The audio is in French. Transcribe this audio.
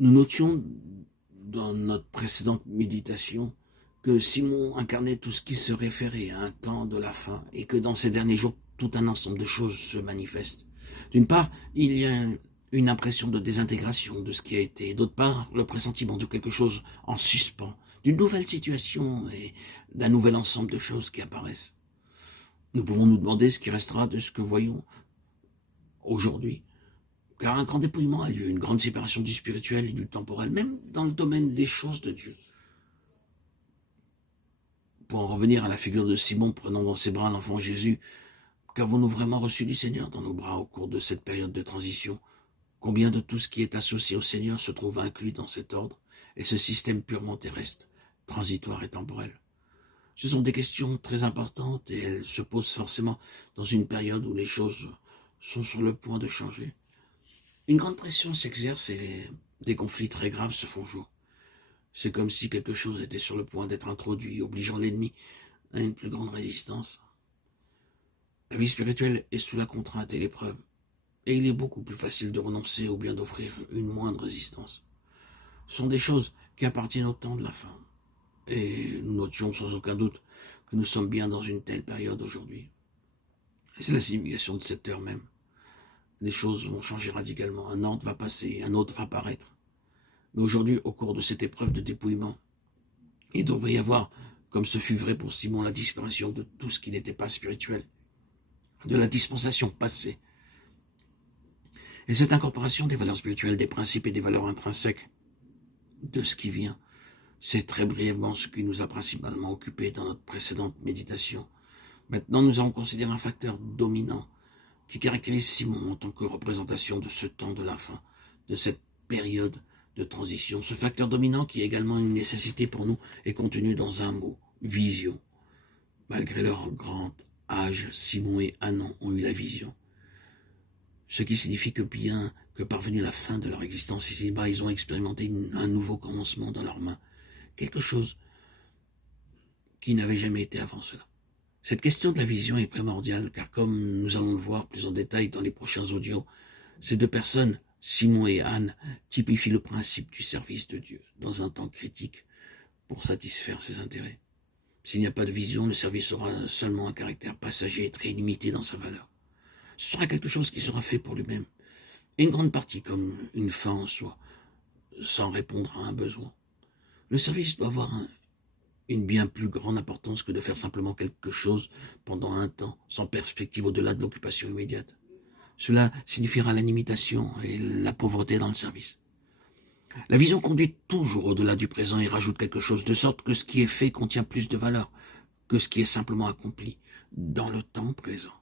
Nous notions dans notre précédente méditation que Simon incarnait tout ce qui se référait à un temps de la fin et que dans ces derniers jours, tout un ensemble de choses se manifestent. D'une part, il y a une impression de désintégration de ce qui a été, d'autre part, le pressentiment de quelque chose en suspens, d'une nouvelle situation et d'un nouvel ensemble de choses qui apparaissent. Nous pouvons nous demander ce qui restera de ce que voyons aujourd'hui, car un grand dépouillement a lieu, une grande séparation du spirituel et du temporel, même dans le domaine des choses de Dieu. Pour en revenir à la figure de Simon prenant dans ses bras l'enfant Jésus, qu'avons-nous vraiment reçu du Seigneur dans nos bras au cours de cette période de transition? Combien de tout ce qui est associé au Seigneur se trouve inclus dans cet ordre et ce système purement terrestre, transitoire et temporel? Ce sont des questions très importantes et elles se posent forcément dans une période où les choses sont sur le point de changer. Une grande pression s'exerce et des conflits très graves se font jour. C'est comme si quelque chose était sur le point d'être introduit, obligeant l'ennemi à une plus grande résistance. La vie spirituelle est sous la contrainte et l'épreuve, et il est beaucoup plus facile de renoncer ou bien d'offrir une moindre résistance. Ce sont des choses qui appartiennent au temps de la fin, et nous notions sans aucun doute que nous sommes bien dans une telle période aujourd'hui. Et c'est la signification de cette heure même. Les choses vont changer radicalement, un ordre va passer, un autre va paraître. Mais aujourd'hui, au cours de cette épreuve de dépouillement, il devrait y avoir, comme ce fut vrai pour Simon, la disparition de tout ce qui n'était pas spirituel, de la dispensation passée. Et cette incorporation des valeurs spirituelles, des principes et des valeurs intrinsèques de ce qui vient, c'est très brièvement ce qui nous a principalement occupés dans notre précédente méditation. Maintenant, nous allons considérer un facteur dominant qui caractérise Simon en tant que représentation de ce temps de la fin, de cette période de transition. Ce facteur dominant qui est également une nécessité pour nous est contenu dans un mot, vision. Malgré leur grand âge, Simon et Anan ont eu la vision. Ce qui signifie que bien que parvenu à la fin de leur existence ici-bas, ils ont expérimenté un nouveau commencement dans leurs mains. Quelque chose qui n'avait jamais été avant cela. Cette question de la vision est primordiale, car comme nous allons le voir plus en détail dans les prochains audios, ces deux personnes, Simon et Anne, typifient le principe du service de Dieu dans un temps critique pour satisfaire ses intérêts. S'il n'y a pas de vision, le service aura seulement un caractère passager et très limité dans sa valeur. Ce sera quelque chose qui sera fait pour lui-même, et une grande partie comme une fin en soi, sans répondre à un besoin. Le service doit avoir une bien plus grande importance que de faire simplement quelque chose pendant un temps, sans perspective au-delà de l'occupation immédiate. Cela signifiera la limitation et la pauvreté dans le service. La vision conduit toujours au-delà du présent et rajoute quelque chose, de sorte que ce qui est fait contient plus de valeur que ce qui est simplement accompli dans le temps présent.